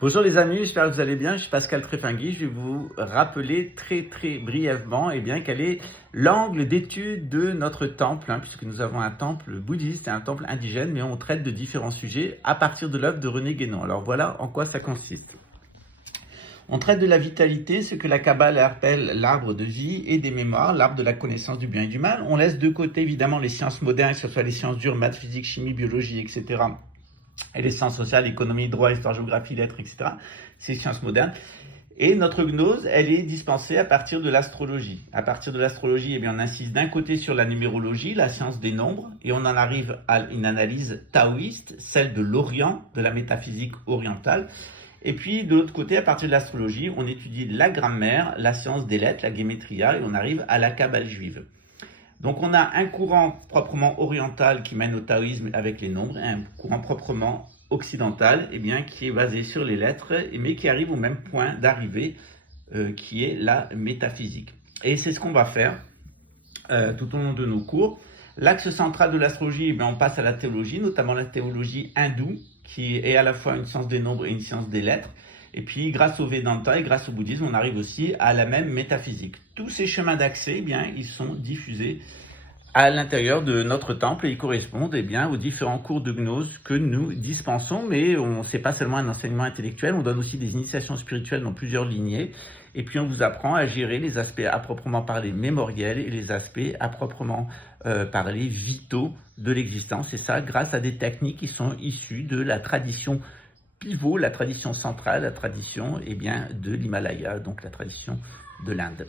Bonjour les amis, j'espère que vous allez bien. Je suis Pascal Trefingui. Je vais vous rappeler très brièvement quel est l'angle d'étude de notre temple, puisque nous avons un temple bouddhiste et un temple indigène, mais on traite de différents sujets à partir de l'œuvre de René Guénon. Alors voilà en quoi ça consiste. On traite de la vitalité, ce que la Kabbale appelle l'arbre de vie et des mémoires, l'arbre de la connaissance du bien et du mal. On laisse de côté évidemment les sciences modernes, que ce soit les sciences dures, maths, physique, chimie, biologie, etc. et les sciences sociales, économie, droit, histoire, géographie, lettres, etc. C'est sciences modernes. Et notre gnose, elle est dispensée à partir de l'astrologie. À partir de l'astrologie, on insiste d'un côté sur la numérologie, la science des nombres, et on en arrive à une analyse taoïste, celle de l'Orient, de la métaphysique orientale. Et puis, de l'autre côté, à partir de l'astrologie, on étudie la grammaire, la science des lettres, la guémétria, et on arrive à la Kabbale juive. Donc on a un courant proprement oriental qui mène au taoïsme avec les nombres, et un courant proprement occidental qui est basé sur les lettres, mais qui arrive au même point d'arrivée qui est la métaphysique. Et c'est ce qu'on va faire tout au long de nos cours. L'axe central de l'astrologie, on passe à la théologie, notamment la théologie hindoue, qui est à la fois une science des nombres et une science des lettres. Et puis, grâce au Vedanta et grâce au bouddhisme, on arrive aussi à la même métaphysique. Tous ces chemins d'accès, ils sont diffusés à l'intérieur de notre temple et ils correspondent aux différents cours de gnose que nous dispensons. Mais c'est pas seulement un enseignement intellectuel, on donne aussi des initiations spirituelles dans plusieurs lignées. Et puis, on vous apprend à gérer les aspects à proprement parler mémoriels et les aspects à proprement parler vitaux de l'existence. Et ça, grâce à des techniques qui sont issues de la tradition pivot, la tradition centrale, la tradition de l'Himalaya, donc la tradition de l'Inde.